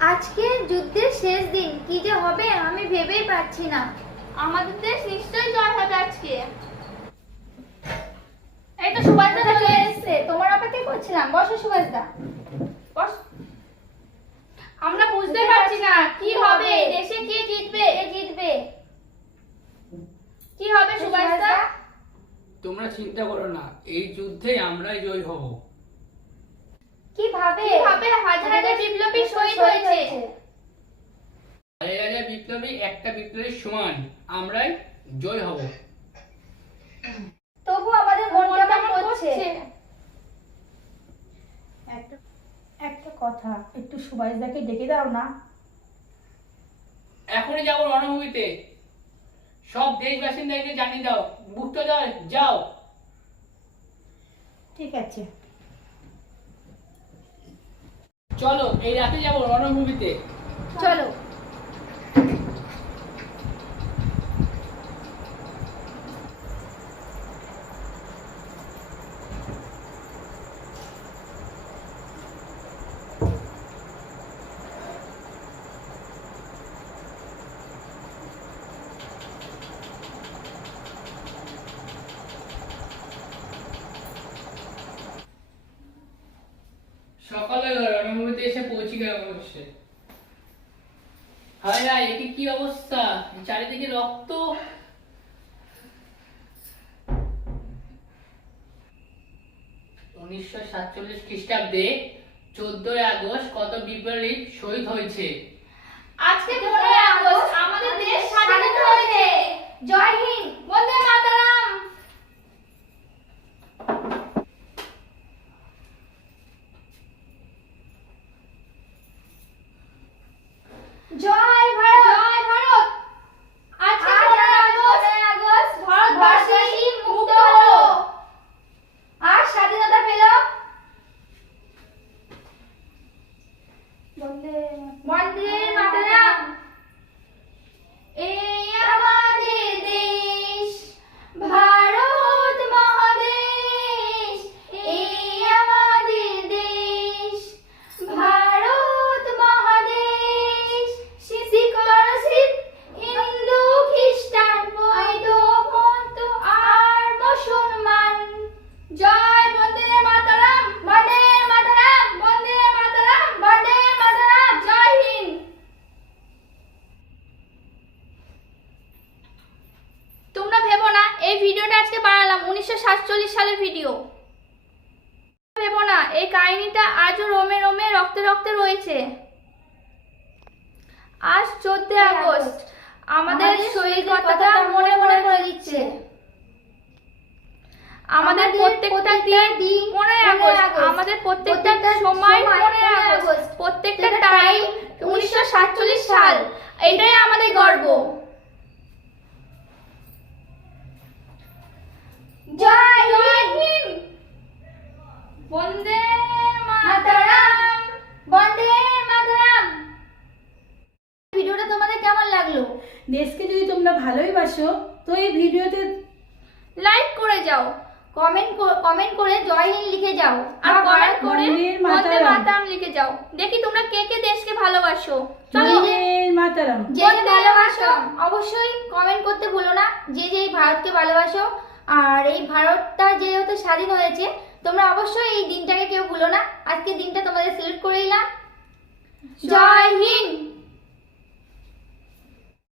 আজকে যুদ্ধের শেষ দিন। কি যে হবে আমি ভেবেই পাচ্ছি না। আমাদের দেশ নিশ্চয়ই জয় হবে আজকে। এই তো সুভাষদা চলে এসেছে? তোমার অপেক্ষাই করছিলাম? বসো সুভাষদা। বস। আমরা বুঝতে পারছি না। কি হবে? দেশে কে জিতবে? কে জিতবে? কি হবে সুভাষদা? তোমরা চিন্তা করো না। এই যুদ্ধে আমরাই জয় হব। কীভাবে? কীভাবে হাজার হাজার বিপ্লবী শহীদ হয়েছে? হাজার হাজার বিপ্লবী একটা বিপ্লবীর সমান। আমরাই জয় হব। তবু আমাদের মন কেমন করছে? একটা একটা কথা একটু সুভাষদাকে ডেকে দাও না। এখনই যাব রণভূমিতে। সব দেশ বাসিন্দাকে জানিয়ে দাও। বুকটা দাও যাও। ঠিক আছে। চলো এই রাতে যাব রণভূমিতে চলো। সকালে এসে পৌঁছে গেল অবশ্যই। হায় হায় একে কি অবস্থা? চারিদিকে রক্ত। উনিশশো সাতচল্লিশ খ্রিস্টাব্দে চোদ্দই আগস্ট কত বিপ্লবী শহীদ হয়েছে? আজকে আগস্ট আমাদের দেশ স্বাধীন হয়েছে। জয় হিন্দ, বন্দে জয় ভারত জয় ভারত আজকে পনেরোই আগস্ট ভারতবাসী মুক্ত হলো আর স্বাধীনতা পেল বন্দে বন্দে মাতরম এই আমাদের দেশ ভারত মহাদেশ এই আমাদের দেশ ভারত মহাদেশ শিখ শিখ হিন্দু খ্রিস্টান বৈধ বৌদ্ধ আর মুসলমান জয় বন্দে মাতরম বন্দে মাতরম বন্দে মাতরম বন্দে মাতরম জয় হিন্দ তোমরা ভেবো না এই ভিডিওটা আজকে বানালাম উনিশশো সাতচল্লিশ সালের ভিডিও ভেবো না এই কাহিনীটা আজও রোমে রোমে রক্তে রক্তে রয়েছে। আজ চোদ্দই আগস্ট আমাদের শহীদ কথাটা মনে মনে করে দিচ্ছে। আমাদের প্রত্যেকটা দিন পনেরোই আগস্ট আমাদের প্রত্যেকটা সময় আগস্ট। প্রত্যেকটা টাইম উনিশশো সাতচল্লিশ সাল। এটাই আমাদের গর্ব। জয় জয় হিন্দ বন্দে মাতরম বন্দে মাতরম। ভিডিওটা তোমাদের কেমন লাগল? দেশকে যদি তোমরা ভালোই বাসো তো এই ভিডিওতে লাইক করে যাও কমেন্ট কমেন্ট করে জয় হিন্দ লিখে যাও আর কমেন্ট করে বন্দে মাতরম। লিখে যাও। দেখি তোমরা কে কে দেশকে ভালোবাসো। চলো। মাতারাম। যে ভালোবাসো অবশ্যই কমেন্ট করতে ভুলো না। যে যে ভারতকে ভালোবাসো আর এই ভারতটা যেহেতু স্বাধীন হয়েছে তোমরা অবশ্যই এই দিনটাকে কেউ ভুলো না। আজকে দিনটা তোমাদের সিলেক্ট করে জয়